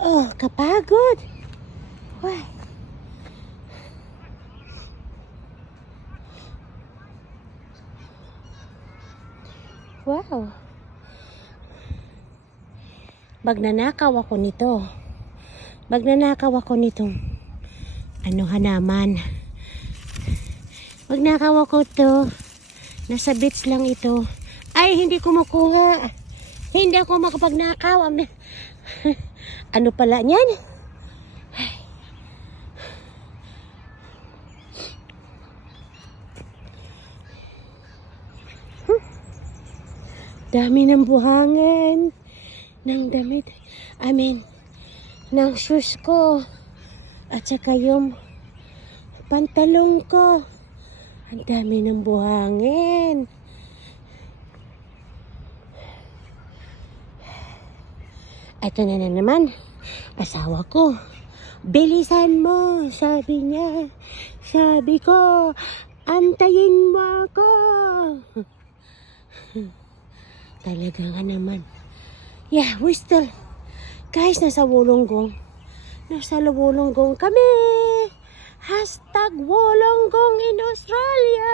Oh, kapagod. Why? Wow. Magnanakaw ako nito. Magnanakaw ako nitong hanaman. Magnakaw ako to. Nasa beach lang ito. Ay, hindi ko makuha. Hindi ako makapagnakaw. Ano pala niyan? Ay. Dami ng buhangin. Ng damit. Ng shoes ko. At saka yung pantalong ko. Ang dami ng buhangin. Ito na naman. Asawa ko. Bilisan mo, sabi niya. Sabi ko, antayin mo ako. Talaga nga naman. Yeah, we still. Guys, nasa Wollongong. Nasa Wollongong kami. #Wollongong in Australia.